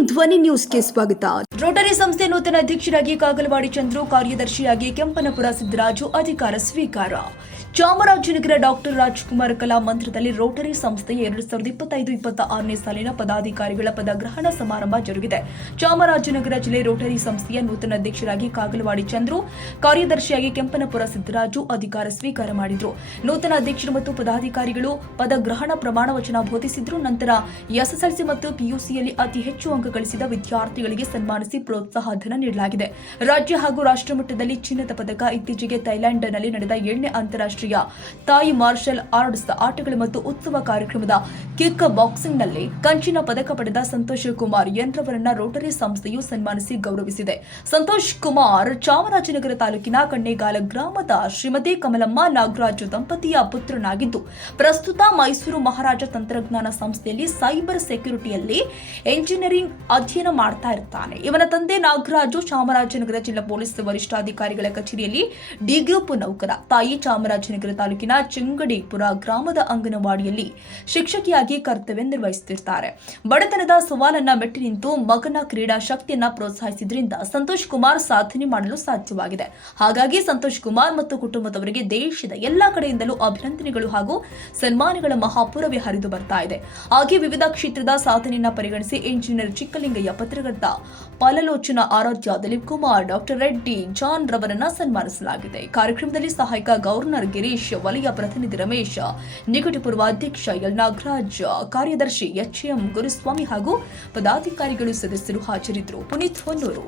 ಧ್ವನಿ ನ್ಯೂಸ್ಗೆ ಸ್ವಾಗತ. ರೋಟರಿ ಸಂಸ್ಥೆ ನೂತನ ಅಧ್ಯಕ್ಷರಾಗಿ ಕಾಗಲವಾಡಿ ಚಂದ್ರು ಕಾರ್ಯದರ್ಶಿಯಾಗಿ ಕೆಂಪನಪುರ ಸಿದ್ದರಾಜು ಅಧಿಕಾರ ಸ್ವೀಕಾರ. ಚಾಮರಾಜನಗರ ಡಾಕ್ಟರ್ ರಾಜ್ಕುಮಾರ್ ಕಲಾ ಮಂತ್ರದಲ್ಲಿ ರೋಟರಿ ಸಂಸ್ಥೆಯ ಎರಡು ಸಾವಿರದ ಇಪ್ಪತ್ತೈದು, ಇಪ್ಪತ್ತ ಆರನೇ ಸಾಲಿನ ಪದಾಧಿಕಾರಿಗಳ ಪದಗ್ರಹಣ ಸಮಾರಂಭ ಜರುಗಿದೆ. ಚಾಮರಾಜನಗರ ಜಿಲ್ಲೆ ರೋಟರಿ ಸಂಸ್ಥೆಯ ನೂತನ ಅಧ್ಯಕ್ಷರಾಗಿ ಕಾಗಲವಾಡಿ ಚಂದ್ರು, ಕಾರ್ಯದರ್ಶಿಯಾಗಿ ಕೆಂಪನಪುರ ಸಿದ್ದರಾಜು ಅಧಿಕಾರ ಸ್ವೀಕಾರ ಮಾಡಿದರು. ನೂತನ ಅಧ್ಯಕ್ಷರು ಮತ್ತು ಪದಾಧಿಕಾರಿಗಳು ಪದಗ್ರಹಣ ಪ್ರಮಾಣ ವಚನ ಬೋಧಿಸಿದ್ರು. ನಂತರ ಎಸ್ಎಸ್ಎಲ್ಸಿ ಮತ್ತು ಪಿಯುಸಿಯಲ್ಲಿ ಅತಿ ಹೆಚ್ಚು ಅಂಕ ಗಳಿಸಿದ ವಿದ್ಯಾರ್ಥಿಗಳಿಗೆ ಸನ್ಮಾನಿಸಿ ಪ್ರೋತ್ಸಾಹ ಧನ ನೀಡಲಾಗಿದೆ. ರಾಜ್ಯ ಹಾಗೂ ರಾಷ್ಟ್ರಮಟ್ಟದಲ್ಲಿ ಚಿನ್ನದ ಪದಕ ಇತ್ತೀಚೆಗೆ ಥೈಲ್ಯಾಂಡ್ನಲ್ಲಿ ನಡೆದ ಏಳನೇ ಅಂತಾರಾಷ್ಟ್ರೀಯ ತಾಯಿ ಮಾರ್ಷಲ್ ಆರ್ಟ್ಸ್ ಆಟಗಳು ಮತ್ತು ಉತ್ಸವ ಕಾರ್ಯಕ್ರಮದ ಕಿಕ್ ಬಾಕ್ಸಿಂಗ್ನಲ್ಲಿ ಕಂಚಿನ ಪದಕ ಪಡೆದ ಸಂತೋಷ್ ಕುಮಾರ್ ಯಂತ್ರವರನ್ನ ರೋಟರಿ ಸಂಸ್ಥೆಯು ಸನ್ಮಾನಿಸಿ ಗೌರವಿಸಿದೆ. ಸಂತೋಷ್ ಕುಮಾರ್ ಚಾಮರಾಜನಗರ ತಾಲೂಕಿನ ಕಣ್ಣೇಗಾಲ ಗ್ರಾಮದ ಶ್ರೀಮತಿ ಕಮಲಮ್ಮ ನಾಗರಾಜು ದಂಪತಿಯ ಪುತ್ರನಾಗಿದ್ದು, ಪ್ರಸ್ತುತ ಮೈಸೂರು ಮಹಾರಾಜ ತಂತ್ರಜ್ಞಾನ ಸಂಸ್ಥೆಯಲ್ಲಿ ಸೈಬರ್ ಸೆಕ್ಯೂರಿಟಿಯಲ್ಲಿ ಎಂಜಿನಿಯರಿಂಗ್ ಅಧ್ಯಯನ ಮಾಡ್ತಾ ಇರ್ತಾನೆ. ಇವನ ತಂದೆ ನಾಗರಾಜು ಚಾಮರಾಜನಗರ ಜಿಲ್ಲಾ ಪೊಲೀಸ್ ವರಿಷ್ಠಾಧಿಕಾರಿಗಳ ಕಚೇರಿಯಲ್ಲಿ ಡಿ ಗ್ರೂಪ್ ನೌಕರ. ತಾಯಿ ಚಾಮರಾಜನಗರ ತಾಲೂಕಿನ ಚಿಂಗಡಿಪುರ ಗ್ರಾಮದ ಅಂಗನವಾಡಿಯಲ್ಲಿ ಶಿಕ್ಷಕಿಯಾಗಿ ಕರ್ತವ್ಯ ನಿರ್ವಹಿಸುತ್ತಿರ್ತಾರೆ. ಬಡತನದ ಸವಾಲನ್ನ ಮೆಟ್ಟಿ ನಿಂತು ಮಗನ ಕ್ರೀಡಾ ಶಕ್ತಿಯನ್ನ ಪ್ರೋತ್ಸಾಹಿಸಿದ್ರಿಂದ ಸಂತೋಷ್ ಕುಮಾರ್ ಸಾಧನೆ ಮಾಡಲು ಸಾಧ್ಯವಾಗಿದೆ. ಹಾಗಾಗಿ ಸಂತೋಷ್ ಕುಮಾರ್ ಮತ್ತು ಕುಟುಂಬದವರಿಗೆ ದೇಶದ ಎಲ್ಲಾ ಕಡೆಯಿಂದಲೂ ಅಭಿನಂದನೆಗಳು ಹಾಗೂ ಸನ್ಮಾನಗಳ ಮಹಾಪುರವೇ ಹರಿದು ಬರ್ತಾ ಇದೆ. ಹಾಗೆ ವಿವಿಧ ಕ್ಷೇತ್ರದ ಸಾಧನೆಯನ್ನ ಪರಿಗಣಿಸಿ ಇಂಜಿನಿಯರ್ ಚಿಕ್ಕಲಿಂಗಯ್ಯ ಪತ್ರಕರ್ತ ಪಾಲಲೋಚನ ಆರಾಧ್ಯ ದಿಲೀಪ್ ಕುಮಾರ್ ಡಾಕ್ಟರ್ ರೆಡ್ಡಿ ಜಾನ್ ರವರನ್ನ ಸನ್ಮಾನಿಸಲಾಗಿದೆ. ಕಾರ್ಯಕ್ರಮದಲ್ಲಿ ಸಹಾಯಕ ಗವರ್ನರ್ ಗಿರೀಶ್, ವಲಯ ಪ್ರತಿನಿಧಿ ರಮೇಶ್ ನಿಕಟಪೂರ್ವ ಅಧ್ಯಕ್ಷ ಎಲ್ ನಾಗರಾಜ್, ಕಾರ್ಯದರ್ಶಿ ಎಚ್ಎಂ ಗುರುಸ್ವಾಮಿ ಹಾಗೂ ಪದಾಧಿಕಾರಿಗಳು ಸದಸ್ಯರು ಹಾಜರಿದ್ದರು. ಪುನೀತ್ ಹೊನ್ನೂರು.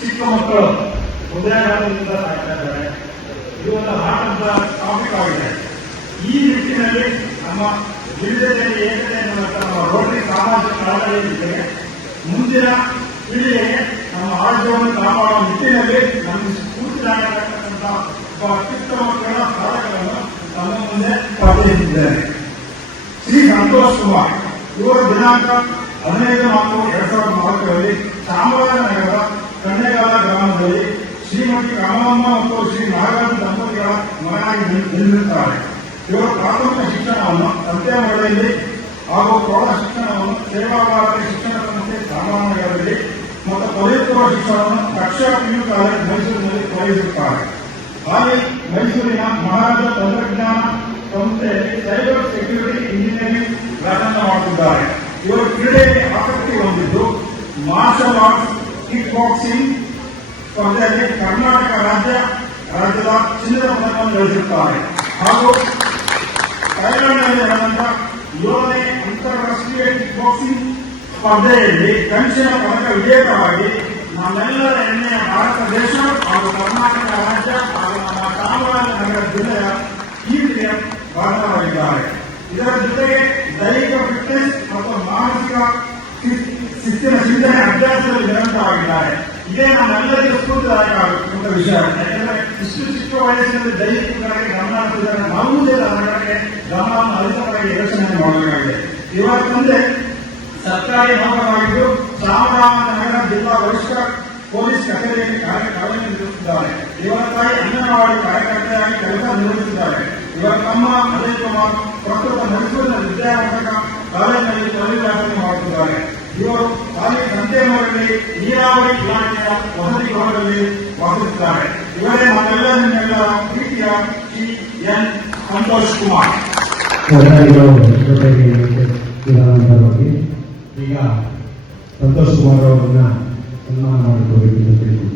ಚಿಕ್ಕ ಮಕ್ಕಳು ಇದು ಒಂದು ಆಟದ ಟಾಪಿಕ್ ಆಗಿದೆ. ಈ ನಿಟ್ಟಿನಲ್ಲಿ ನಮ್ಮ ಜಿಲ್ಲೆಯಲ್ಲಿ ಏಕತೆ ನಮ್ಮ ರೋಟರಿ ಸಾಮಾಜಿಕ ಕಾರ್ಯದಲ್ಲಿ ಮುಂದಿನ ಪೀಳಿಗೆಗೆ ನಮ್ಮ ಆರೋಗ್ಯವನ್ನು ಕಾಪಾಡುವ ನಿಟ್ಟಿನಲ್ಲಿ ನಮ್ಮ ಸ್ಫೂರ್ತಿದಾಯಕರ್ತಕ್ಕಂಥ ಒಬ್ಬ ಅತ್ಯುತ್ತಮ ಕ್ರೀಡಾ ಸಾಧಕರನ್ನು ತಮ್ಮ ಮುಂದೆ ಪರಿಚಯಿಸಿದ್ದೇನೆ ಶ್ರೀ ಸಂತೋಷ್ ಕುಮಾರ್ ಇವರ ದಿನಾಂಕ ಹದಿನೈದು ನಾಲ್ಕು ಎರಡ್ ಸಾವಿರದ ನಾಲ್ಕರಲ್ಲಿ ಚಾಮರಾಜನಗರ ಕಣ್ಣೆಗಾಲ ಗ್ರಾಮದಲ್ಲಿ ಶ್ರೀಮತಿ ರಾಮಮ್ಮ ಮತ್ತು ಶ್ರೀ ನಾಗರಾಜ ದಂಪತಿಗಳ ಮಗನಾಗಿ ಜನಿಸಿರುತ್ತಾರೆ ಇವರು ಪ್ರಾಥಮಿಕ ಶಿಕ್ಷಣವನ್ನು ಸಂತೆಮರಳಿಯಲ್ಲಿ ಹಾಗೂ ಪ್ರೌಢ ಶಿಕ್ಷಣವನ್ನು ಸೇವಾ ಭಾರತಿ ಶಿಕ್ಷಣ ಸಂಸ್ಥೆ ಚಾಮರಾಜನಗರದಲ್ಲಿ ಮತ್ತು ಪದವಿಪೂರ್ವ ಶಿಕ್ಷಣವನ್ನು ದಕ್ಷಿಣ ಪಿಯು ಕಾಲೇಜ್ ಮೈಸೂರಿನಲ್ಲಿ ಪೂರೈಸುತ್ತಾರೆ ಹಾಗೆ ಮೈಸೂರಿನ ಮಹಾರಾಜ ತಂತ್ರಜ್ಞಾನ ಸಂಸ್ಥೆಯಲ್ಲಿ ಸೈಬರ್ ಸೆಕ್ಯೂರಿಟಿ ಇಂಜಿನಿಯರಿಂಗ್ ವ್ಯಾಸಂಗ ಮಾಡುತ್ತಿದ್ದಾರೆ. ಇವರು ಕ್ರೀಡೆಯಲ್ಲಿ ಆಸಕ್ತಿ ಹೊಂದಿದ್ದು ಮಾರ್ಷಲ್ ಆರ್ಟ್ಸ್ ಕಿಕ್ ಬಾಕ್ಸಿಂಗ್ ಸ್ಪರ್ಧೆಯಲ್ಲಿ ಕರ್ನಾಟಕ ರಾಜ್ಯ ರಾಜ್ಯದ ಚಿನ್ನದ ಪದಕವನ್ನು ಗಳಿಸುತ್ತಾರೆ. ಹಾಗೂ ಥೈಲ್ಯಾಂಡ್ನಲ್ಲಿ ನಡೆದಂತ ಏಳನೇ ಅಂತಾರಾಷ್ಟ್ರೀಯ ಕಿಕ್ ಬಾಕ್ಸಿಂಗ್ ಸ್ಪರ್ಧೆಯಲ್ಲಿ ಕಂಚಿನ ಪದಕ ವಿಜೇತವಾಗಿ ನಮ್ಮೆಲ್ಲರ ಹೆಮ್ಮೆಯ ಭಾರತ ದೇಶ ಹಾಗೂ ಕರ್ನಾಟಕ ರಾಜ್ಯ ಹಾಗೂ ನಮ್ಮ ಚಾಮರಾಜನಗರ ಜಿಲ್ಲೆಯ ಕೀರ್ತಿಯ ಭಾಗವಾಗಿದ್ದಾರೆ ಇದರ ಜೊತೆಗೆ ದೈಹಿಕ ಫಿಟ್ನೆಸ್ ಮತ್ತು ಮಾನಸಿಕ ಶಿಸ್ತಿನ ಚಿಂತನೆ ಅಭ್ಯಾಸದಲ್ಲಿ ನಿರಂತರವಾಗಿದ್ದಾರೆ ಇದೇ ನಮ್ಮೆಲ್ಲರಿಗೂ ಸ್ಫೂರ್ತಿದಾಯಕ ವಿಷಯ ಯಾಕೆಂದ್ರೆ ಇಷ್ಟು ಚಿಕ್ಕ ವಯಸ್ಸಿನಲ್ಲಿ ದೈಹಿಕ ಕಡೆಗೆ ಗಮನ ಹರಿಸಿದರೆ ನಾವು ಮುಂದೆ ಅದರ ಕಡೆಗೆ ಗಮನವನ್ನು ಹರಿಸಬೇಕಾಗಿ ಯೋಚನೆ ಮಾಡಬೇಕಾಗಿದೆ ಇವರ ತಂದೆ ಸರ್ಕಾರಿ ನೌಕರರಾಗಿದ್ದು ಚಾಮರಾಜನಗರ ಜಿಲ್ಲಾ ವರಿಷ್ಠ ಪೊಲೀಸ್ ಕಚೇರಿಯಲ್ಲಿ ಕಾರ್ಯ ಕಾರ್ಯನಿರ್ವಹಿಸುತ್ತಿದ್ದಾರೆ ಇವರ ತಾಯಿ ಅಂಗನವಾಡಿ ಕಾರ್ಯಕರ್ತೆಯಾಗಿ ಕೆಲಸ ನಿರ್ವಹಿಸುತ್ತಿದ್ದಾರೆ ಇವರ ತಮ್ಮ ಅಜಯ್ ಕುಮಾರ್ ಪ್ರಸ್ತುತ ಮೈಸೂರಿನ ವಿದ್ಯಾವರ್ಧಕ ಕಾಲೇಜಿನಲ್ಲಿ ಪದವಿ ವ್ಯಾಸಂಗ ಮಾಡುತ್ತಿದ್ದಾರೆ ಇವರು ಹಾಲಿ ಸಂತೆಮೂರಲ್ಲಿ ನೀರಾವರಿ ಇಲಾಖೆಯ ವಸತಿ ಗೃಹದಲ್ಲಿ ವಾಸಿಸುತ್ತಾರೆ. ಇವರೇ ನಮ್ಮೆಲ್ಲರನ್ನೆಲ್ಲ ಪ್ರೀತಿಯ ಶ್ರೀ ಎನ್. ಸಂತೋಷ್ ಕುಮಾರ್. ಈಗ ಸಂತೋಷ್ ಕುಮಾರ್ ಅವರನ್ನ ಸನ್ಮಾನ ಕೇಳ್ತೀನಿ